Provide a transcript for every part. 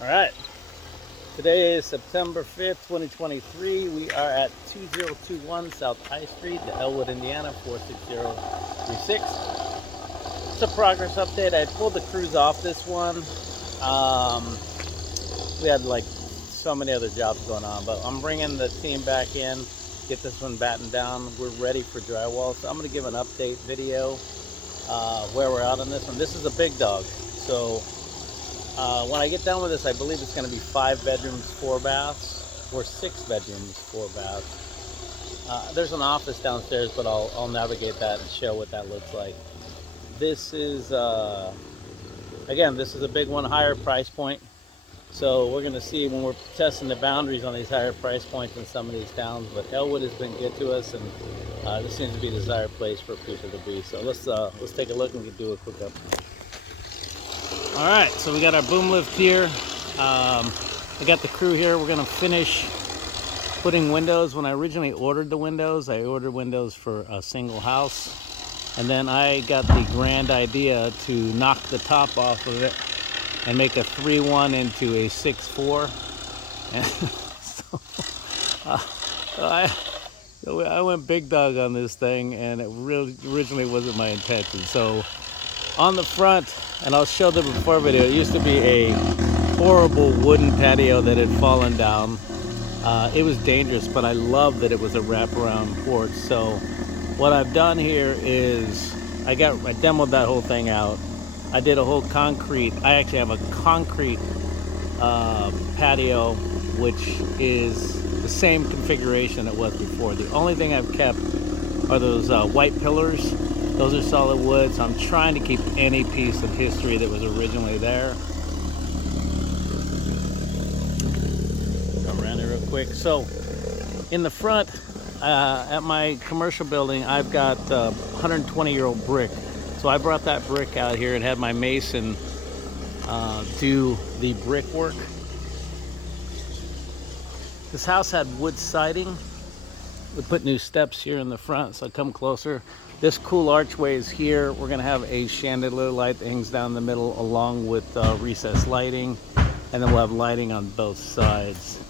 All right, today is September 5th, 2023. We are at 2021 South High Street, Elwood, Indiana, 46036. It's a progress update. I pulled the crews off this one. Um, we had like so many other jobs going on, but I'm bringing the team back in, get this one battened down. We're ready for drywall, so I'm going to give an update video where we're at on this one. This is a big dog, so when I get done with this, I believe it's going to be 5 bedrooms, 4 baths, or 6 bedrooms, 4 baths. There's an office downstairs, but I'll navigate that and show what that looks like. This is, again, this is a big one, higher price point. So we're going to see when we're testing the boundaries on these higher price points in some of these towns. But Elwood has been good to us, and this seems to be a desired place for people to be. So let's take a look and do a quick update. All right, so we got our boom lift here. I got the crew here. We're gonna finish putting windows. When I originally ordered the windows, I ordered windows for a single house. And then I got the grand idea to knock the top off of it and make a 3-1 into a 6-4. And I went big dog on this thing, and it really originally wasn't my intention. So on the front, and I'll show the before video, it used to be a horrible wooden patio that had fallen down. It was dangerous, but I love that it was a wraparound porch. So what I've done here is I demoed that whole thing out. I did a whole concrete, I actually have a concrete patio, which is the same configuration it was before. The only thing I've kept are those white pillars. Those are solid wood, so I'm trying to keep any piece of history that was originally there. Go around it real quick. So in the front, at my commercial building, I've got 120-year-old brick. So I brought that brick out here and had my mason do the brickwork. This house had wood siding. We put new steps here in the front, so come closer. This cool archway is here. We're gonna have a chandelier light that hangs down the middle along with recessed lighting, and then we'll have lighting on both sides.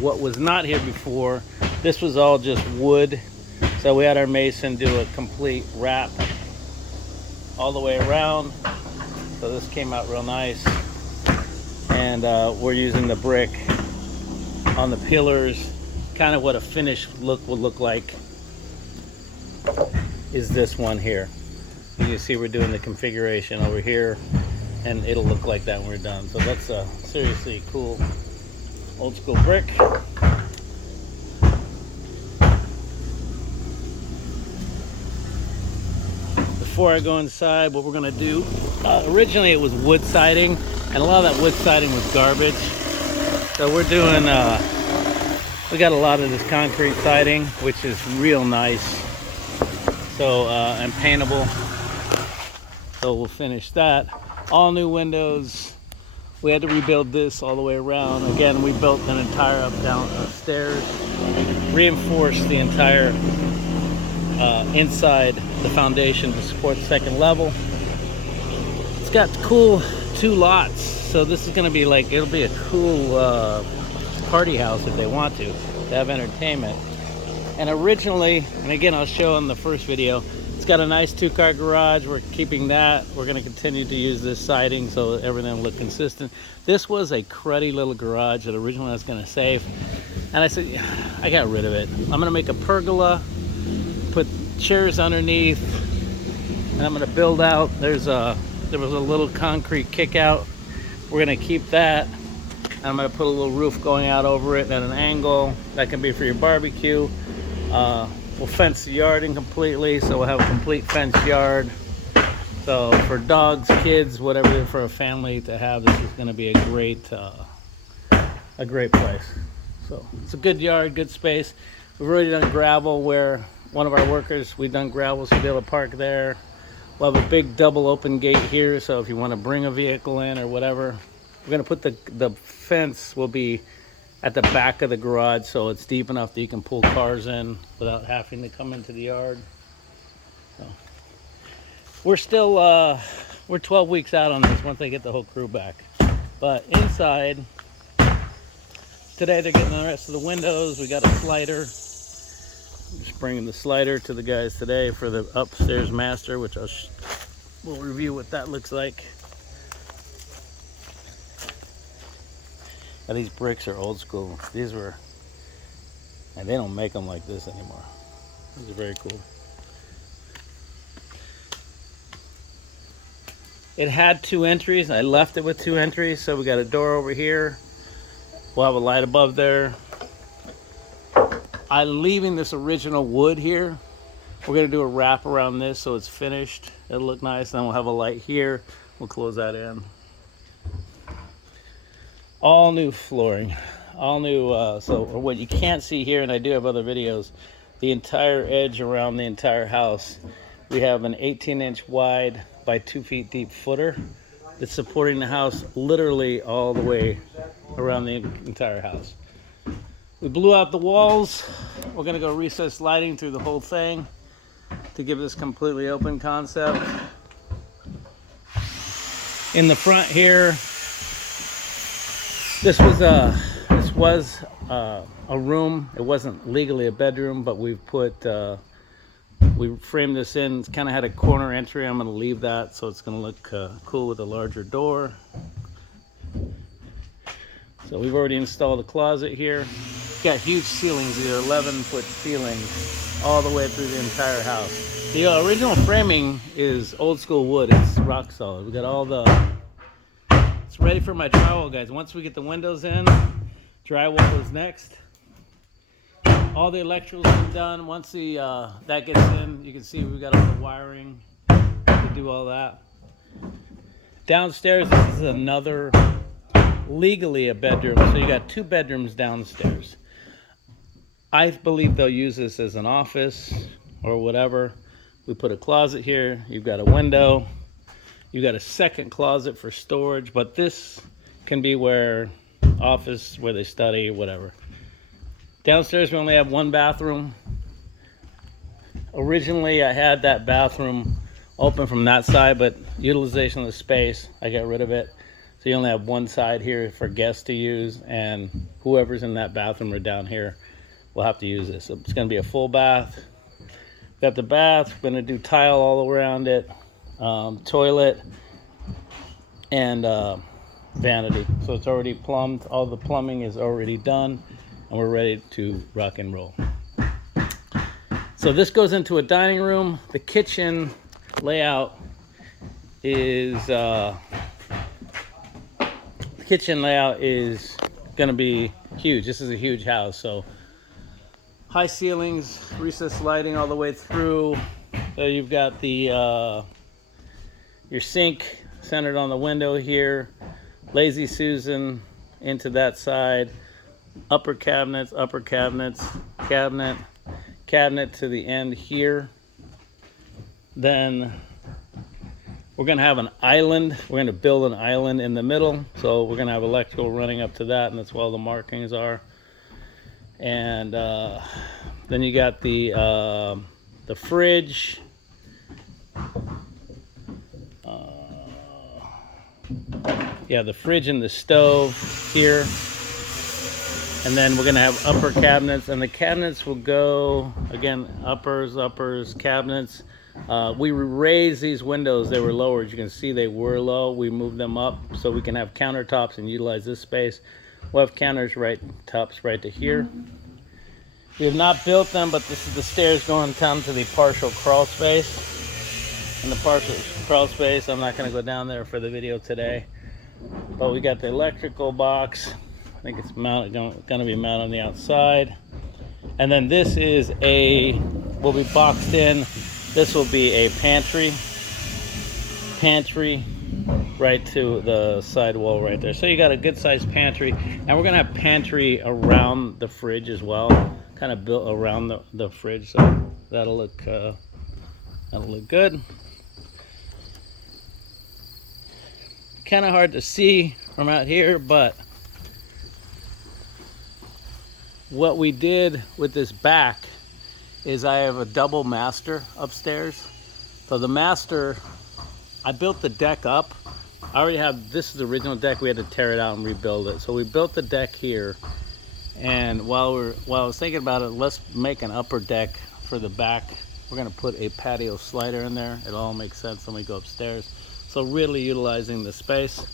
What was not here before, this was all just wood. So we had our mason do a complete wrap all the way around. So this came out real nice. And we're using the brick on the pillars. Kind of what a finished look would look like is this one here. You can see we're doing the configuration over here, and it'll look like that when we're done. So that's a seriously cool old school brick. Before I go inside, what we're gonna do, originally it was wood siding, and a lot of that wood siding was garbage. So we're doing, we got a lot of this concrete siding, which is real nice. So, and paintable. So we'll finish that. All new windows. We had to rebuild this all the way around. Again, we built an entire upstairs, reinforced the entire inside the foundation to support the second level. It's got cool 2 lots, so this is going to be like, it'll be a cool party house if they want to have entertainment. And originally, and again I'll show in the first video, it's got a nice 2-car garage. We're keeping that. We're going to continue to use this siding so everything will look consistent. This was a cruddy little garage that originally I was going to save, and I said I got rid of it. I'm going to make a pergola, put chairs underneath, and I'm going to build out. There was a little concrete kick out. We're going to keep that. I'm going to put a little roof going out over it at an angle. That can be for your barbecue. We'll fence the yard in completely, so we'll have a complete fenced yard. So for dogs, kids, whatever, for a family to have, this is going to be a great place. So it's a good yard, good space. We've already done gravel where one of our workers, we've done gravel, so we'll be able to park there. We'll have a big double open gate here, so if you want to bring a vehicle in or whatever. We're going to put the fence will be at the back of the garage, so it's deep enough that you can pull cars in without having to come into the yard. So we're still we're 12 weeks out on this once they get the whole crew back. But inside, today they're getting the rest of the windows. We got a slider. Just bringing the slider to the guys today for the upstairs master, which we'll review what that looks like. Now, these bricks are old school. These were, and they don't make them like this anymore. These are very cool. It had 2 entries. I left it with 2 entries, so we got a door over here. We'll have a light above there. I'm leaving this original wood here. We're gonna do a wrap around this so it's finished. It'll look nice. Then we'll have a light here. We'll close that in. All new flooring. All new, so what you can't see here, and I do have other videos, the entire edge around the entire house. We have an 18-inch wide by 2 feet deep footer that's supporting the house literally all the way around the entire house. We blew out the walls. We're gonna go recessed lighting through the whole thing to give this completely open concept. In the front here, this was a room. It wasn't legally a bedroom, but we've put we framed this in. It's kind of had a corner entry. I'm going to leave that so it's going to look cool with a larger door. So we've already installed a closet here. Got huge ceilings. These are 11-foot ceilings all the way through the entire house. The original framing is old school wood. It's rock solid. We got all the, it's ready for my drywall, guys. Once we get the windows in, drywall is next. All the electricals are done. Once that gets in, you can see we've got all the wiring to do all that. Downstairs, this is another, legally a bedroom. So you got 2 bedrooms downstairs. I believe they'll use this as an office or whatever. We put a closet here. You've got a window. You've got a second closet for storage, but this can be where office, where they study, whatever. Downstairs, we only have 1 bathroom. Originally, I had that bathroom open from that side, but utilization of the space, I got rid of it. So you only have 1 side here for guests to use, and whoever's in that bathroom or down here will have to use this. So it's going to be a full bath. Got the bath. We're going to do tile all around it, toilet, and vanity. So it's already plumbed. All the plumbing is already done, and we're ready to rock and roll. So this goes into a dining room. The kitchen layout is going to be huge. This is a huge house, so high ceilings, recessed lighting all the way through. So you've got the your sink centered on the window here, Lazy Susan into that side, upper cabinets, cabinet to the end here. Then we're going to have an island. We're going to build an island in the middle. So we're going to have electrical running up to that, and that's where all the markings are. And then you got the fridge. Yeah, the fridge and the stove here. And then we're going to have upper cabinets, and the cabinets will go, again, uppers, cabinets. We raised these windows. They were lower. As you can see, they were low. We moved them up so we can have countertops and utilize this space. We'll have countertops right to here. We have not built them, but this is the stairs going down to the partial crawl space. And the partial crawl space, I'm not going to go down there for the video today. But we got the electrical box. I think it's going to be mounted on the outside. And then this is will be boxed in. This will be a pantry right to the side wall right there. So you got a good sized pantry, and we're gonna have pantry around the fridge as well, kind of built around the fridge. So that'll look good. Kind of hard to see from out here, but what we did with this back is I have a double master upstairs. So the master, I built the deck up. I already have, this is the original deck. We had to tear it out and rebuild it. So we built the deck here. And while I was thinking about it, let's make an upper deck for the back. We're gonna put a patio slider in there. It all makes sense when we go upstairs. So really utilizing the space.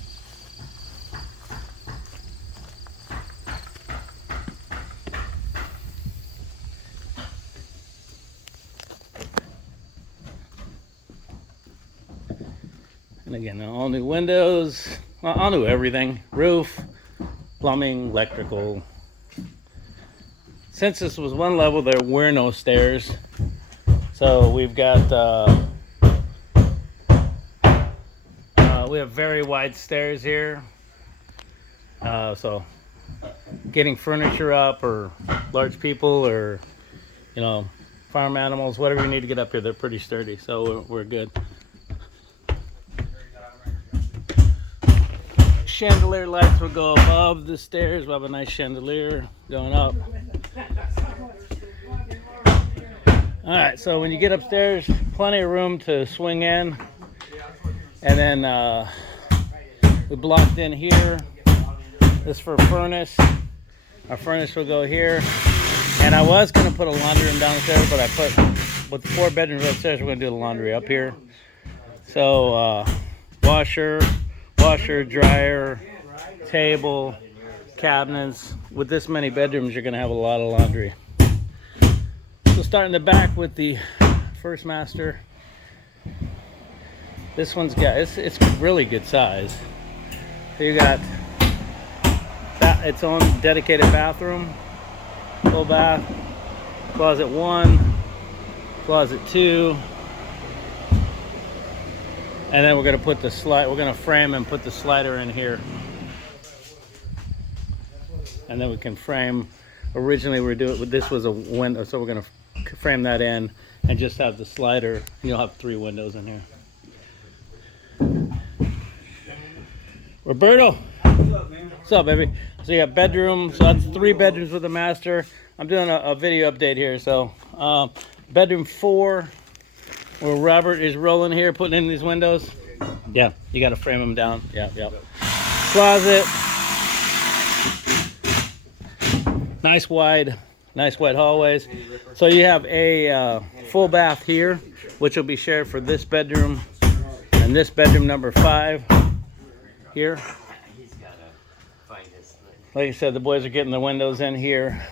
And again, all new windows, all new everything. Roof, plumbing, electrical. Since this was one level, there were no stairs. So we've got, we have very wide stairs here. So getting furniture up, or large people, or, you know, farm animals, whatever you need to get up here, they're pretty sturdy. So we're good. Chandelier lights will go above the stairs. We'll have a nice chandelier going up. All right, so when you get upstairs, plenty of room to swing in. And then we blocked in here. This for a furnace. Our furnace will go here. And I was gonna put a laundry room downstairs, but I put, with the 4 bedrooms upstairs, we're gonna do the laundry up here. So washer, dryer, table, cabinets. With this many bedrooms, you're gonna have a lot of laundry. So starting the back with the first master. This one's got, it's really good size. So you got its own dedicated bathroom, full bath, closet 1, closet 2. And then we're gonna put the slide, we're gonna frame and put the slider in here. And then we can frame, originally we were doing, this was a window, so we're gonna frame that in and just have the slider, and you'll have 3 windows in here. Roberto, what's up, baby? So you got bedroom, so that's 3 bedrooms with a master. I'm doing a video update here. So bedroom 4, where Robert is rolling here, putting in these windows. Yeah, you got to frame them down. Yeah. Closet, nice wide hallways. So you have a full bath here, which will be shared for this bedroom and this bedroom number 5 here. Like I said, the boys are getting the windows in here.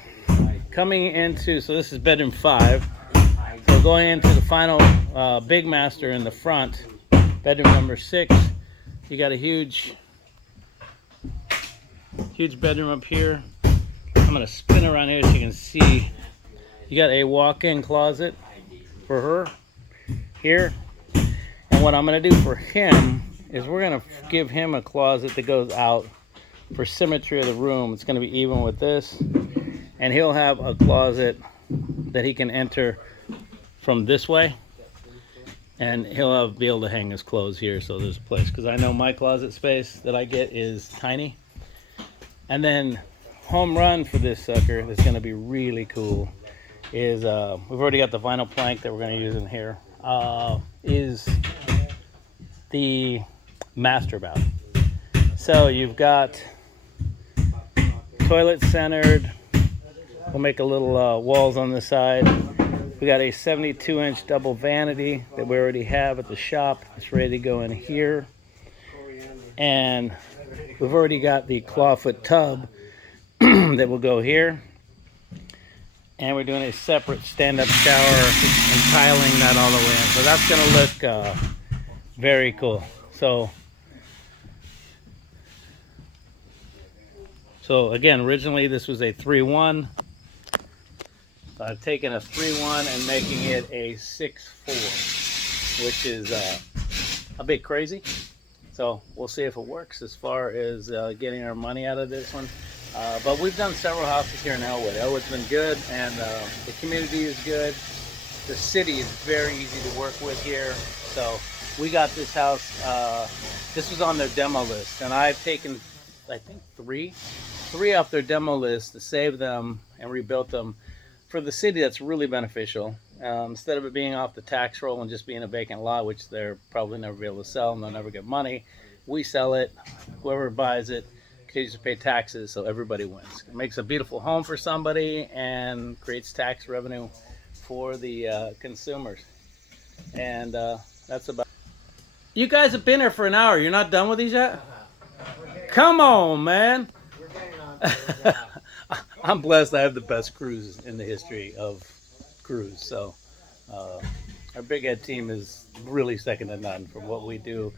Coming into, so this is bedroom 5. So going into the final big master in the front, bedroom number 6. You got a huge bedroom up here. I'm gonna spin around here so you can see. You got a walk-in closet for her here. And what I'm gonna do for him is we're gonna give him a closet that goes out for symmetry of the room. It's gonna be even with this. And he'll have a closet that he can enter from this way. And he'll be able to hang his clothes here, so there's a place. Because I know my closet space that I get is tiny. And then home run for this sucker that's gonna be really cool is, we've already got the vinyl plank that we're gonna use in here, is the master bath. So you've got toilet centered. We'll make a little walls on this side. We got a 72-inch double vanity that we already have at the shop. It's ready to go in here. And we've already got the clawfoot tub that will go here. And we're doing a separate stand-up shower and tiling that all the way in. So that's gonna look very cool. So again, originally this was a 3-1. I've taken a 3-1 and making it a 6-4, which is a bit crazy. So we'll see if it works as far as getting our money out of this one. But we've done several houses here in Elwood. Elwood's been good, and the community is good. The city is very easy to work with here. So we got this house, this was on their demo list, and I've taken, I think, three off their demo list to save them and rebuilt them. For the city, that's really beneficial. Instead of it being off the tax roll and just being a vacant lot, which they're probably never be able to sell and they'll never get money, we sell it. Whoever buys it continues to pay taxes, so everybody wins. It makes a beautiful home for somebody and creates tax revenue for the consumers. And that's about. You guys have been here for an hour. You're not done with these yet? Come on, man. We're getting on. I'm blessed. I have the best crews in the history of crews. So our Big Ed team is really second to none for what we do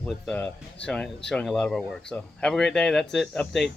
with showing a lot of our work. So have a great day. That's it. Update.